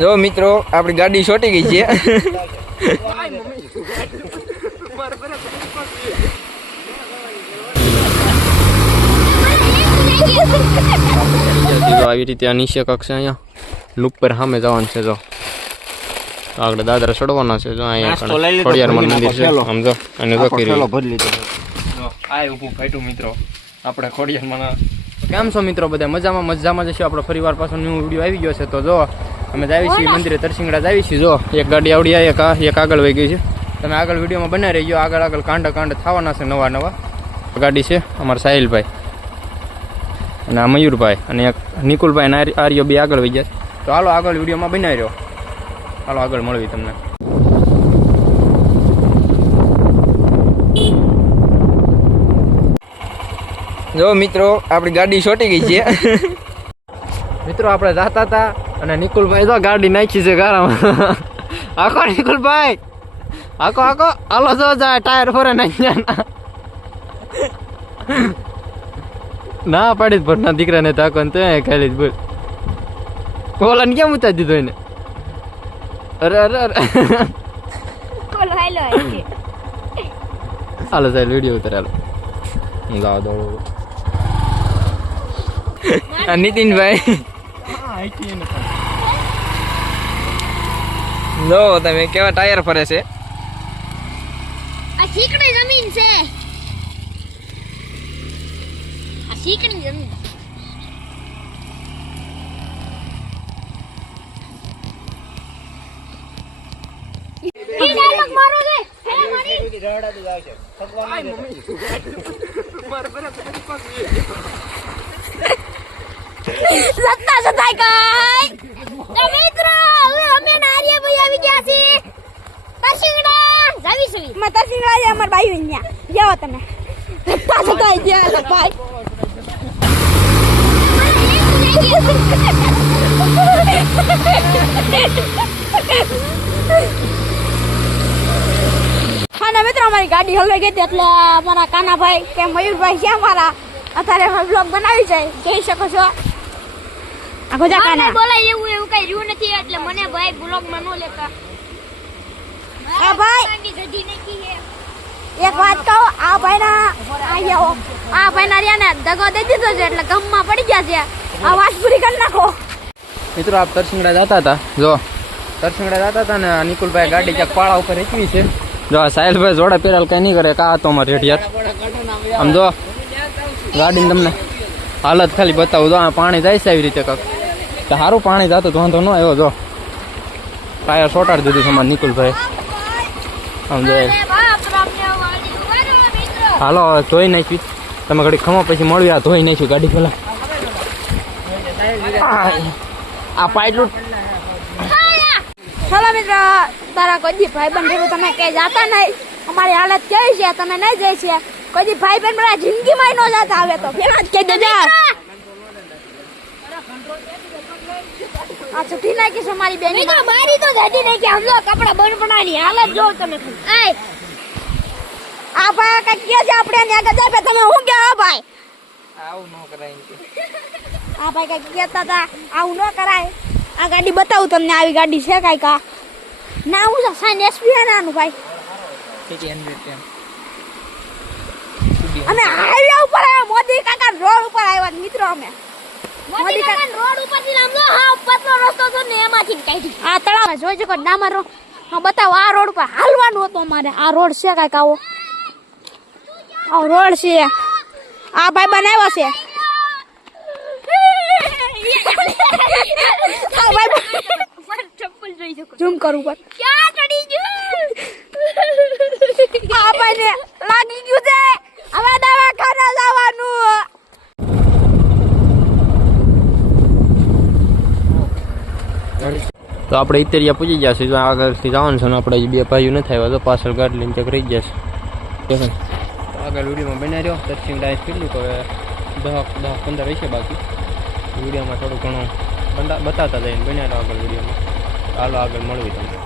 જો મિત્રો આપણી ગાડી છોટી ગઈ છે. આવી રીતે આ નીચે કક્ષે અહીંયા લૂપ પર સામે જવાનું છે. જો આગળ દાદરા ચડવાના છે. જો અહીંયા ખોડિયારમાં મંદિર છે આમ જો અને આ ઊભું ફાટ્યું મિત્રો આપણે ખોડિયારમાં. કેમ છો મિત્રો? બધા મજામાં જશે. આપણો ફરીવાર પાછો ન્યૂ વિડીયો આવી ગયો છે. તો જો અમે આવી છીએ મંદિરે તરસિંગડા આવી છીએ. જો એક ગાડી આવડી એક આગળ વહી ગઈ છે. તમે આગળ વિડીયોમાં બનાવી રહીજો. આગળ કાંડ થવાના છે નવા ગાડી છે. અમારા સાહિલભાઈ અને આ મયુરભાઈ અને એક નિકુલભાઈ અને આર્યો બે આગળ વહી જાય. તો હાલો આગળ વિડીયોમાં બનાવી રહ્યો. હાલો આગળ મળવી તમને. જો મિત્રો આપણી ગાડી છોટી ગઈ છે. મિત્રો આપણે જાતા હતા અને નિકુલભાઈ તો ગાડી નાખી છે ગારામાં. આખો નિકુલભાઈ આખો હાલો જો જાય ટાયર ફરે નાખી ના પાડી જ ભરના દીકરાને તાકો ને તો ખાલી જ બોલ. ઓલાને કેમ ઉતારી દીધો એને? અરે હાલો સાહેબ વિડીયો ઉતારે હાલો. લાવ દો નીતિનભાઈ લો તમે કેવા ટાયર ફરે છે. આ ચીકણી જમીન છે. આ ચીકણી જમીન. ઈ ડાયલોગ મારો છે. હે મારી રડા દે આવશે. ભગવાન માર સત્તા સતાય કાઈ. તો મિત્રો અમે નારિયા ભાઈ આવી ગયા છે. તરસિંગડા જાવી છે. માં તરસિંગડા છે અમાર ભાઈ અહીંયા. જાઓ તમે. સત્તા સતાય ગયા ભાઈ. હા મિત્રો અમારી ગાડી હલવાઈ ગઈ હતી એટલે અમારા કાનાભાઈ કે મયુરભાઈ છે અમારા અત્યારે બ્લોગ બનાવી છે. જોઈ શકો છો. આખો જા કાના બોલાય એવું કઈ રહ્યું નથી એટલે મને ભાઈ બ્લોગ માં નો લેતા. એ ભાઈ એક વાત કહું. આ ભાઈના રિયાને દગો દઈ દીધો છે એટલે ગમમાં પડી ગયા છે. આ વાત પૂરી કરી નાખો. મિત્રો આપ તરસિંગડા જતા હતા. જો તરસિંગડા જતા હતા ને નિકુલભાઈ ગાડી ક્યાંક પાળા ઉપર રેચવી છે. જો સાહેલભાઈ જોડે પેરાલ કઈ નહીં કરે. કા હતો અમારે રેડિયાર આમ જો ગાડીને તમને હાલત ખાલી બતાવું. જો આ પાણી જાય છે આવી રીતે કાંક તો સારું પાણી જતું વાંધો ન આવ્યો. જો ટાયર સોટાડી દીધું છે અમારે નિકુલભાઈ આમ જો. હાલો ધોઈ નાખ્યું. તમે ઘડી ખમો પછી મળ્યું. આ ધોઈ નાખ્યું ગાડી પેલા. આ પાયટલું ચલો મિત્ર તારા કોઈ ભાઈ બંધ તમે કઈ જાતા નહીં. અમારી હાલત કેવી છે તમે નહીં જાય છે. કોઈ ભાઈ બહેન મારા જિંદગીમાં ન જતા આવે તો પેલા જ કહી દેજો. આ છૂટી નાખી છે મારી બેન. મિત્રો મારી તો જતી નહીં કે સમજો કપડા બંધ બનાની હાલત જો તમે. આ ભાઈ કઈ કે છે આપણે ને આગળ જાય તમે હું કે આ ભાઈ આવું ન કરાય. આ ભાઈ કઈ કહેતા હતા આવું ન કરાય. આ ગાડી બતાવું તમને. આવી ગાડી છે કઈ કા ના હું છે સાઈન એસપી નાનું ભાઈ. અમે હાઈવે ઉપર આવ્યા. મોદી કાકા રોડ ઉપર આવ્યા મિત્રો. અમે મોદી કાકા રોડ ઉપરથી આમ જો હા પતલો રસ્તો છે ને એમાંથી કાઢી આ તળાવ જોઈજો કો ડામર રો. હા બતાવો આ રોડ પર હાલવાનું હતું અમારે. આ રોડ છે કઈ આવો આ રોડ છે. આ ભાઈ બનાવ્યો છે. ઝૂમ કરું પર ક્યાં ચડી ગયું. આ ભાઈને લાગી ગયું છે. હવે દવાખાને જવાનું. તો આપણે ઇતરિયા પૂજી ગયા છે. આગળથી જવાનું છે ને આપણે બે ભાઈઓ નથી આવ્યા. તો પાછળ ગાડી લઈને ચક રહી ગયા છે. આગળ વિડીયોમાં બનાવી રહ્યો. તરસિંગડા કેટલું હવે 10-15 રહેશે બાકી. વિડીયોમાં થોડું ઘણું બતાવતા જઈને બનાવ્યો આગળ વિડીયોમાં. હાલો આગળ મળવી તમને.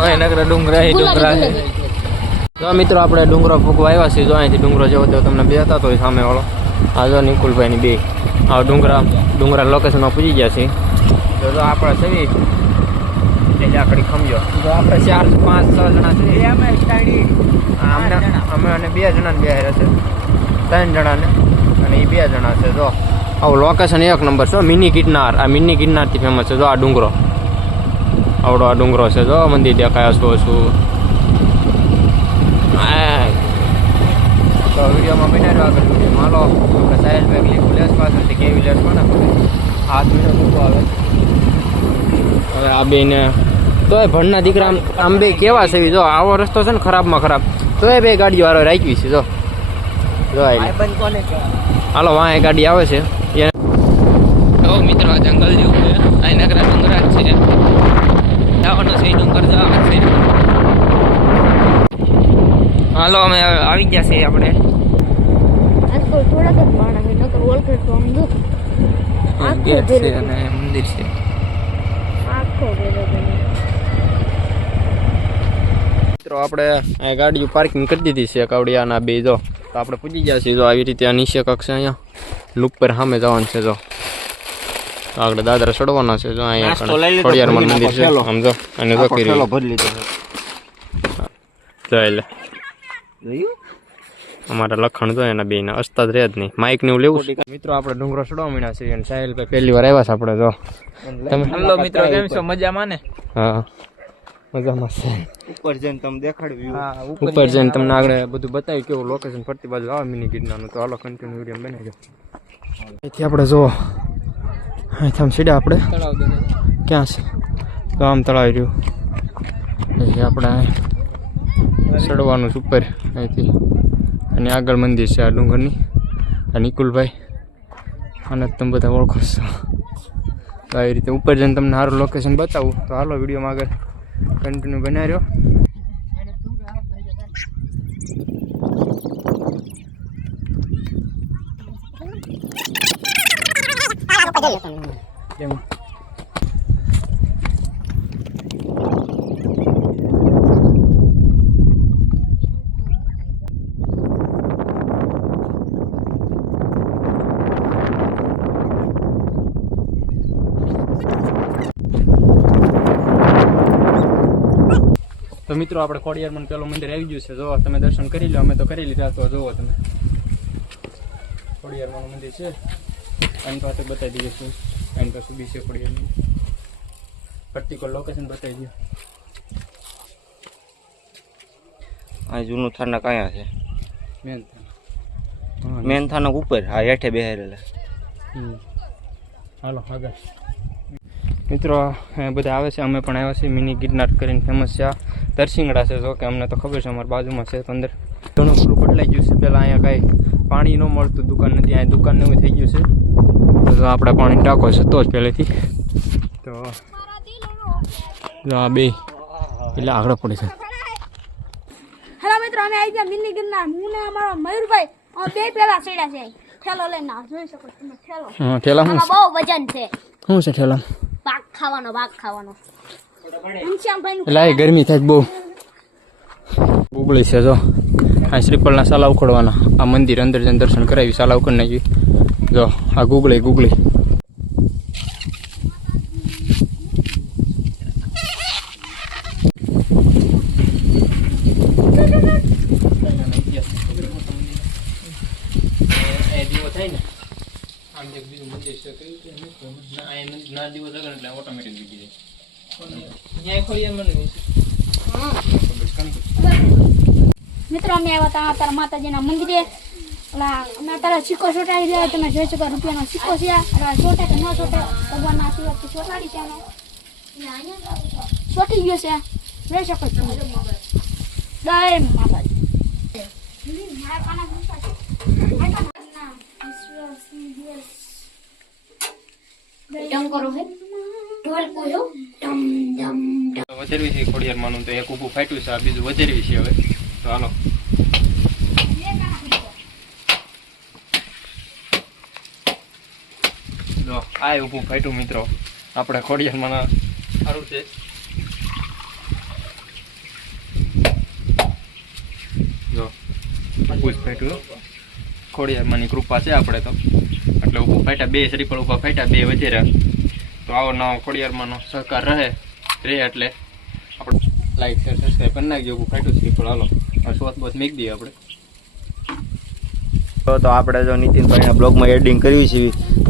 અહીં નકરા ડુંગરા છે જો મિત્રો આપણે ડુંગરો ફૂકવા આવ્યા છીએ જો અહીંથી ડુંગરો જેવો તો તમને બે હતા તો સામે વાળો આ જો નિકુલભાઈની બે આ ડુંગરા લોકેશનમાં પૂજી ગયા છીએ તો આપણે સેવી એટલે આકડી ખમજો તો આપણે 4 5 6 જણા છે અમે અને 2 જણાને બે હારે છે 3 જણાને અને એ 2 જણા છે જો આવું લોકેશન એક નંબર છે મિની ગિરનાર આ મિની ગિરનારથી ફેમસ છે જો આ ડુંગરો આવડો આ ડુંગરો છે જો મંદિર દેખાય છું તો વિડીયોમાં બનાવ્યો આગળ વિડીયોમાં હાલો આપણે સાહેલ બેગ લીધું લેસ પાછળથી કેવી લેસ કોને હાથ મીઠો મૂકો આવે હવે આ બેને તોય ભણના દીકરા આમ બે કેવા છે જો આવો રસ્તો છે ને ખરાબમાં ખરાબ તોય બે ગાડીઓ વાળો રાખી છે જો હાલો વાં એ ગાડી આવે છે મિત્રો આ જંગલ જેવું છે આ નકરા ડુંગરા જ છે જવાનો છે ડુંગર જવા છે હાલો અમે આવી ગયા છે આપણે ગેટ છે અને મંદિર છે મિત્રો આપણે આ ગાડીઓ પાર્કિંગ કરી દીધી છે કાવડિયાના બે જો તો આપણે પૂજી ગયા છીએ જો આવી રીતે આ નીચે કક્ષે અહીંયા લૂપ પર સામે જવાનું છે જો આગળ દાદરા ચડવાના છે જો અહીંયા ખોડિયારમાં મંદિર છે સમજો અને જો કરી જોઈ લે અમારા લખણ જો એના બેના અસ્તા જ રહે જ નહીં માઇક ને એવું લેવું મિત્રો આપણે ડુંગરો ચડવા માંડ્યા છીએ અને સાહેલભાઈ પહેલી વાર આવ્યા છે આપણે જો તમે હેલો મિત્રો કેમ છો મજામાં ને હા મજામાં છે ઉપર જઈને તમે દેખાડ્યું હા ઉપર જઈને તમને આગળ બધું બતાવ્યું કેવું લોકેશન ફરતી બાજુ આવે મિની ગિરનારનું તો હાલો કન્ટિન્યુ વિડીયો બનાવજો અહીંથી આપણે જો અહીંથી આમ સીધા આપણે ક્યાં છે તો આમ તળાવી રહ્યું અહીંથી આપણે ચડવાનું ઉપર અહીંથી અને આગળ મંદિર છે આ ડુંગરની આ નિકુલભાઈ અને તમે બધા ઓળખો છો તો આવી રીતે ઉપર જઈને તમને સારું લોકેશન બતાવું તો હાલો વિડીયોમાં આગળ કન્ટિન્યુ બનાવી રહ્યો તો મિત્રો આપણે ખોડિયારમાં પેલું મંદિર આવી ગયું છે જો તમે દર્શન કરી લો અમે તો કરી લીધા તો જુઓ તમે ખોડિયારમાં મંદિર છે આની પાસે બતાવી દઈએ છીએ આની પાસે બી છે ખોડિયારમાં પર્ટિક્યુલર લોકેશન બતાવી દઈએ આ જૂનું થાનક અહીંયા છે મેન મેન થાનક ઉપર આ હેઠે બેહારેલા હાલો આગળ મિત્રો બધા આવે છે અમે પણ આવ્યા છીએ મિની ગિરનાર કરીને ફેમસ છે આ તરસિંગડા છે જો કે અમને તો ખબર છે અમારી બાજુમાં છે તો અંદર ઘણું પૂરું બદલાઈ ગયું છે પહેલાં અહીંયા કાંઈ પાણી ન મળતું દુકાન નથી અહીંયા દુકાન એવું થઈ ગયું છે તો આપણે પાણી ટાંકો છે તો જ પહેલેથી તો આ બે એટલે આગળ પડે છે હેલો મિત્રો અમે આવી ગયા મિની ગિરનાર હું ને અમારો મયુરભાઈ બે પેલા ચડ્યા છે ઠેલો લઈને જોઈ શકો તમે ઠેલો હા ઠેલા શું બહુ વજન છે શું છે ઠેલા ભાગ ખાવાનો એટલે આ ગરમી થાય બહુ ગુગળી છે જો આ શ્રીફળના સાલા ઉખડવાના આ મંદિર અંદર જઈને દર્શન કરાવી સાલા ઉખડ નાખી જો આ ગુગળી મિત્રો અમે આવ્યા હતા તારા માતાજીના મંદિરે અમે અત્યારે સિક્કો ચોટાડી રહ્યા તમે જોઈ શકો રૂપિયાનો સિક્કો છે ચોટે કે ન ચોટે ભગવાનના આશીર્વાદથી ચોટાડી છે અમે ચોટી ગયો છે જોઈ શકો છો જય માતાજી વધેરવી છે ખોડિયારમાંનું તો એક ઊભું ફાટ્યું છે આ બીજું વધેરવી છે હવે તો હાલો જો આ ઊભું ફાટ્યું મિત્રો આપણે ખોડિયારમાં સારું છે ઊભું જ ફાટ્યું ખોડિયારમાંની કૃપા છે આપણે તો એટલે ઊભું ફાટ્યા 2 શ્રીફળ ઊભા ફાટ્યા 2 વધેરા તો આવો નવો ખોડિયારમાંનો સહકાર રહે એટલે આપણે લાઈક શેર સબસ્ક્રાઈબ કરી નાખજો ઊભું ફાટ્યું શ્રીફળ હાલો શોધ બોધ મેક દઈએ આપણે તો આપણે જો નીતિનભાઈના બ્લોગમાં એડિંગ કર્યું છે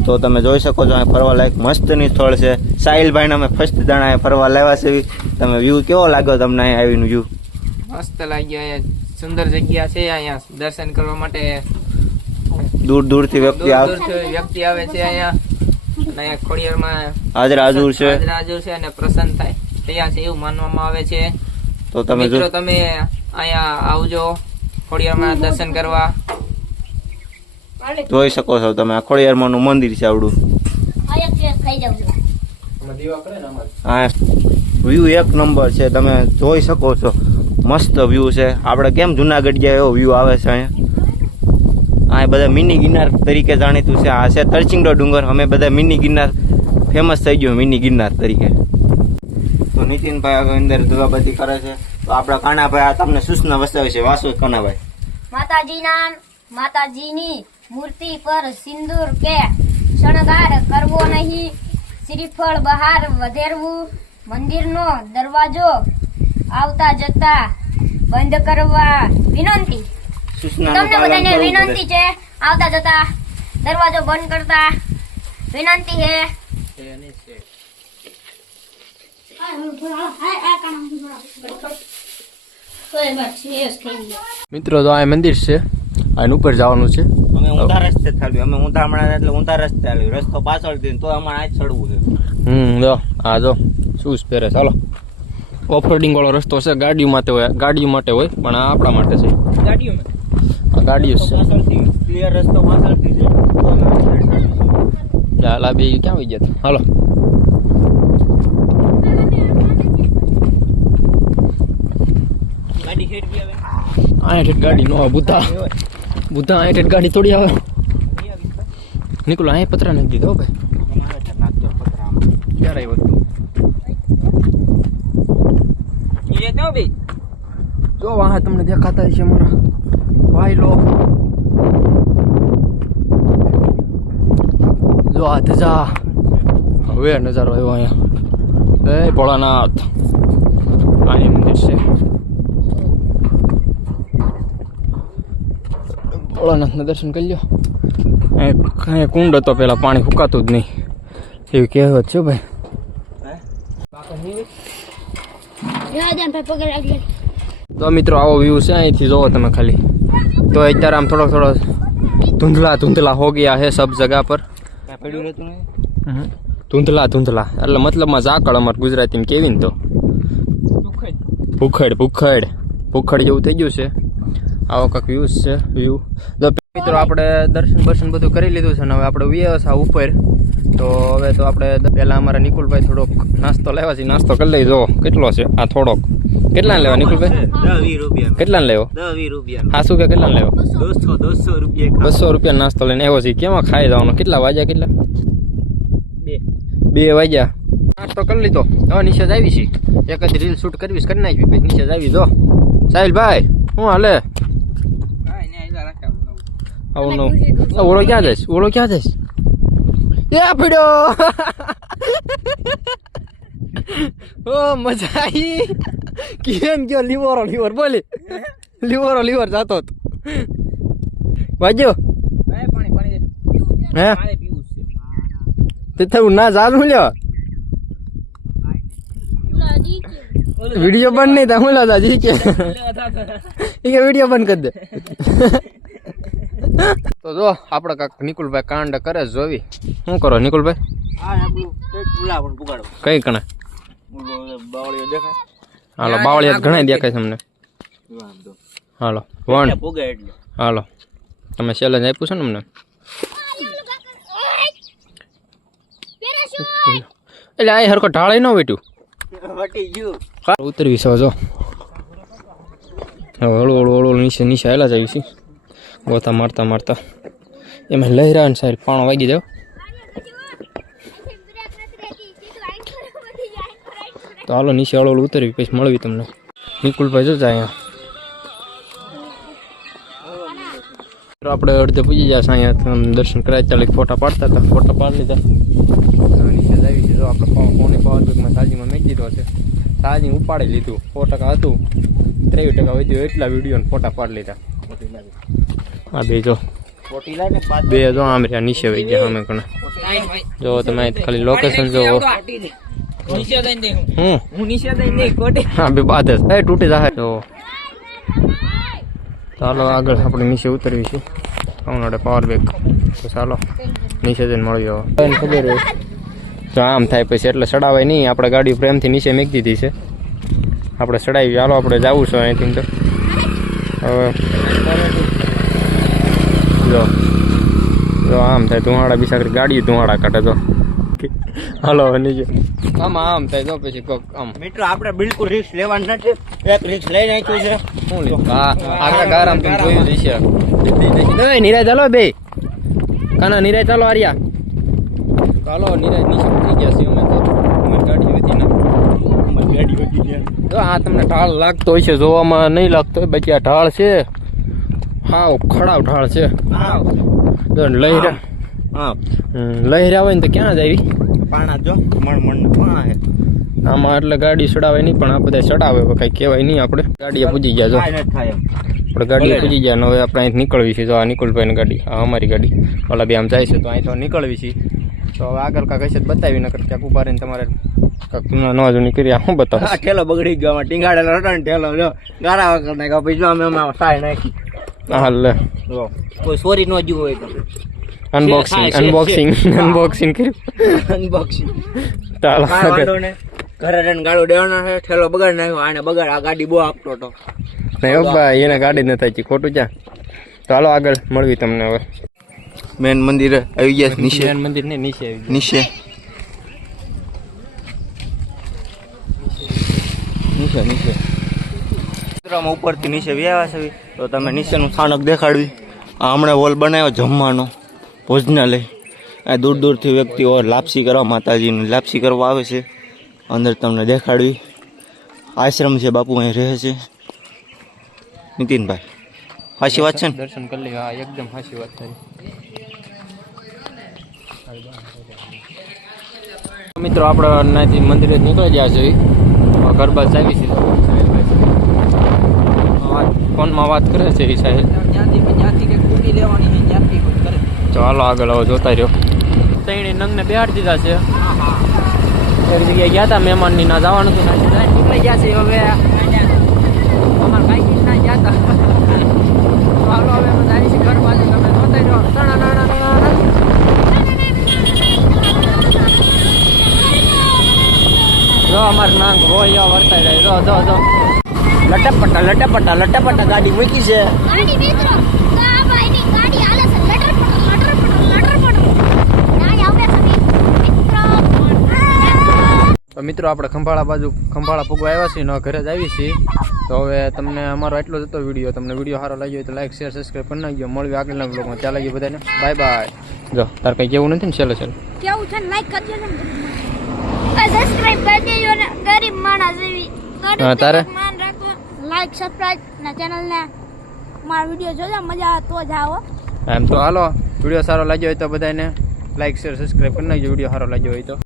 તો તમે જોઈ શકો છો અહીં ફરવા લાયક મસ્તની સ્થળ છે સાહિલભાઈને અમે ફર્સ્ટ દાણા અહીં ફરવા લાવ્યા છે તમે વ્યૂ કેવો લાગ્યો તમને અહીં આવીને વ્યૂ મસ્ત લાગ્યો અહીંયા સુંદર જગ્યા છે અહીંયા દર્શન કરવા માટે દૂર દૂરથી વ્યક્તિ આવે છે અહીંયા ખોડિયારમાં હાજર છે અને પ્રસન્ન થયા છે એવું માનવામાં આવે છે તો તમે મિત્રો તમે અહીંયા આવજો ખોડિયારમાં દર્શન કરવા જોઈ શકો છો તમે આ ખોડિયારમાંનું મંદિર છે આવડું હા વ્યૂ એક નંબર છે તમે જોઈ શકો છો મસ્ત વ્યૂ છે આપણે કેમ જુનાગઢ ગયા એવો વ્યૂ આવે છે અહીંયા આ બધા મિની ગિરનાર તરીકે જાણીતું છે આ છે તરચિંગડો ડુંગર અમે બધા મિની ગિરનાર ફેમસ થઈ ગયો મિની ગિરનાર તરીકે તો નીતિનભાઈ હવે અંદર દુવાબત્તી કરે છે તો આપણા કાનાભાઈ આ તમને સૂચના વસાવે છે વાસો કાનાભાઈ માતાજીની મૂર્તિ પર સિંદૂર કે શણગાર કરવો નહીં શ્રીફળ બહાર વધેરવું મંદિરનો દરવાજો આવતા જતા બંધ કરવા વિનંતી તમને બધાને વિનંતી છે આવતા જતા દરવાજો બંધ કરતા વિનંતી છે મિત્રો તો આ મંદિર છે આની ઉપર જવાનું છે અમે ઊંધા રસ્તે ચાલ્યું અમે ઊંધા હમણાં એટલે ઊંધા રસ્તે ચાલ્યું રસ્તો પાછળથી તો અમારે આ જ ચડવું છે જો આ જો શૂઝ પહેરે ચાલો ઓફરોડિંગ વાળો રસ્તો છે ગાડીઓ માટે હોય પણ આ આપણા માટે છે ગાડીઓ છે પાછળથી ક્લિયર રસ્તો પાછળથી છે હાલ આ બે ક્યાં આવી ગયા હાલો ગાડી હેડ બી આવે આ ગાડી નો બુદ્ધા આ ગાડી થોડી આવે નીકળો આ પતરા નાખી દીધો ભાઈ ક્યારે આવ્યો તું જો વાહ તમને દેખાતા છે મારા ભાઈ લો જો આ ધજા હવે નજારો આવ્યો અહીંયા એ ભોળાનાથ આની મંદિર છે ભોળાનાથના દર્શન કરી લો અહીં કુંડ હતો પેલા પાણી ફૂકાતું જ નહીં એવી કહેવત છે ભાઈ તો મિત્રો આવો વ્યૂ છે અહીંથી જોવો તમે ખાલી તો અત્યારે આમ થોડો ધૂંધલા હો ગયા છે સબ જગા પર ધૂંધલા એટલે મતલબમાં ઝાકળ અમારે ગુજરાતીમાં કેવી ને તો ભૂખડ જેવું થઈ ગયું છે આવો કંઈક વ્યૂઝ છે વ્યૂ મિત્રો આપણે દર્શન બધું કરી લીધું છે ને હવે આપણે વ્યવસ્થા ઉપર તો હવે તો આપણે પહેલાં અમારા નિકુલભાઈ થોડોક નાસ્તો લેવા છે નાસ્તો કરી લઈ જો કેટલો છે આ થોડોક કેટલા લેવા નિકુલભાઈ 10-20 રૂપિયા કેટલા લેવો 10-20 રૂપિયા હા શું કે કેટલા લેવો 200 રૂપિયા 200 રૂપિયા નાસ્તો લઈને આવ્યો છે કેમાં ખાઈ જવાનો કેટલા વાગ્યા કેટલા 2 વાગ્યા નાસ્તો કરી લીધો હવે નીચે જ આવી છે એક જ રીલ શૂટ કરવી કરી નાખી પછી નીચે જ આવી જો સાહિલભાઈ હું હાલે ઓળો ક્યાં જઈશ એ પડ્યો ઓ મજા આવી કેમ ગયો લીવર બોલી લીવર જાતો હતો વાગ્યો હે તે થયું ના ચાલુ લ્યો વિડીયો બંધ નહીં થાય હું લાદા જી કે વિડીયો બંધ કરી દે તો જો આપણે કાક નિકુલભાઈ કાંડ કરે જોવી શું કરો નિકુલભાઈ કઈ કણે હાલો બાવળિયા ઘણા દેખાય છે અમને હાલો હાલો તમે ચેલેન્જ આપ્યું છે ને અમને એટલે આ હરકો ઢાળે ન વેટ્યું ઉતરવી છે જો હવે હળવું નીચે આવેલા જ આવી છે ગોતા મારતા એમાં લહેરા ને સાહેબ પાણો વાગી જાવ તો હાલો નીચે હળવું ઉતરવી પછી મળવી તમને નિકુલભાઈ જો અહીંયા આપણે અડધે પૂજી જશે અહીંયા તમને દર્શન કરાય ચાલે ફોટા પાડતા હતા ફોટા પાડી લીધા નીચે આવી છે જો આપણે ફોને પાવર બેગમાં ચાર્જિંગમાં મેકી દીધો છે ચાર્જિંગ ઉપાડી લીધું 100% હતું 23% વધ્યું એટલા વિડીયો ફોટા પાડી લીધા આ બે જો બે જો આમ રહ્યા નીચે વહી ગયા અમે ઘણા જો તમે ખાલી લોકેશન જોવો હા બે બાદ જ તૂટી જાય તો ચાલો આગળ આપણે નીચે ઉતરવી છે આવનાડે પાવર બેગ તો ચાલો નીચે જઈને મળી જાવ ખબર હોય તો આમ થાય પછી એટલે ચડાવાય નહીં આપણે ગાડી પ્રેમથી નીચે મૂકી દીધી છે આપણે ચડાવી ચાલો આપણે જવું છે અહીંથી તો હવે જો આમ થાય ધુમાડા બિસાકરી ગાડી ધુમાડા કાઢે તો હાલો નીચે આમાં આમ થાય તો પછી કોક આમ મિત્રો આપણે બિલકુલ રિસ્ક લેવાનું નથી એક રિસ્ક લઈ નાખ્યું છે શું લે આગળ ગારામ તમે જોયું જ છે નિરાય ચાલો બે કાના નિરાય ચાલો આર્યા ચાલો નિરાય નીચે ઉતરી ગયા છે અમે તો અમારી ગાડી હતી ને અમારી ગાડી હતી જો આ તમને ઢાળ લાગતો હોય છે જોવામાં નહીં લાગતો હોય બાકી આ ઢાળ છે હાવ ખડાવ ઢાળ છે જો લહેરા હા લહેરા હોય ને તો ક્યાં જ આવી પાણા જો મણ પાણા હે આમાં એટલે ગાડી ચડાવે નહીં પણ આ બધા ચડાવે કઈ કહેવાય નહીં આપણે ગાડીએ પૂજી ગયા જો થાય આપણે ગાડીએ પૂજી ગયા ને હવે આપણે અહીંથી નીકળવી છે જો આ નિકુલભાઈની ગાડી આ અમારી ગાડી ઓલા બે આમ જાય છે તો અહીંથી નીકળવી છે તો હવે આગળ કાંક હશે બતાવી નકર ક્યાંક ઉભા રહીને તમારે કાંક તુના નવા જૂની કરી શું બતાવો ઠેલો બગડી ગયો આમાં ટીંગાડેલો હતો ને ઠેલો જો ગારા વગર નાખ્યો પછી જો અમે સાય નાખી હા લે જો કોઈ સોરી ન જીવો હોય તો અનબોક્સિંગ કર્યું અનબોક્સિંગ ચાલો વાંધો ને ઘરે રહીને ગાડું દેવાના છે ઠેલો બગાડ નાખ્યો આને બગાડ આ ગાડી બહુ આપતો હતો નહીં ભાઈ એને ગાડી ન થાય ખોટું ચા ચાલો આગળ મળવી તમને હવે મેન મંદિરે આવી ગયા નીચે મેન મંદિર ને નીચે આવી નીચે ચિત્રમાં ઉપરથી નીચે વ્યાવા છે તો તમે નીચેનું સ્થાનક દેખાડવી આ હમણાં હોલ બનાવ્યો જમવાનો ભોજનાલય આ દૂર દૂરથી વ્યક્તિઓ લાપસી કરવા માતાજીની લાપસી કરવા આવે છે અંદર તમને દેખાડવી આશ્રમ છે બાપુ અહીં રહે છે નીતિનભાઈ સાચી વાત છે ને દર્શન કરી લઈએ હા એકદમ સાચી વાત થઈ મિત્રો આપણે અહીંથી મંદિરે નીકળી ગયા છે ઘર બાદ આવી છે ફોનમાં વાત કરે છે એ સાહેબ ચાલો આગળ હવે જોતા રહ્યો ત્રણે નંગને બેહાડી દીધા છે એક જગ્યાએ ગયા હતા મહેમાનની ના જવાનું હતું નીકળી ગયા છે હવે અમારા બાઈક ના ગયા હતા ચાલો હવે અમે જાય છે ઘર બાજુ તમે જોતા રહ્યો જો અમાર નાંગ રોયા વર્તાઈ રહે જો લટપટા ગાડી મૂકી છે ગાડી મિત્રો આ ભાઈની ગાડી હાલે છે લટર ગાડી આવે છે મિત્રો તો મિત્રો આપણે ખંભાળા પૂગવા આવ્યા છીએ ઘરે જ આવી છીએ તો હવે તમને અમારો એટલો જ હતો વિડીયો તમને વિડીયો સારો લાગ્યો હોય તો લાઈક શેર સબસ્ક્રાઈબ કરી નાખજો મળવી આગળના બ્લોગમાં ત્યાં લાગી બધાને બાય બાય જો તાર કંઈ કેવું નથી ને ચાલો કેવું છે લાઈક કરજો ને સબસ્ક્રાઇબ કરી દેજો ને ગરીબ માણસ જેવી હા, તારે? માન રાખો લાઈક સબસ્ક્રાઇબ ના ચેનલ ને મારા વિડિયો જોજો મજા આવે તો જ આવો એમ તો હાલો વિડીયો સારો લાગ્યો હોય તો બધાને લાઈક શેર સબસ્ક્રાઈબ કરી નાખજો વિડીયો સારો લાગ્યો હોય તો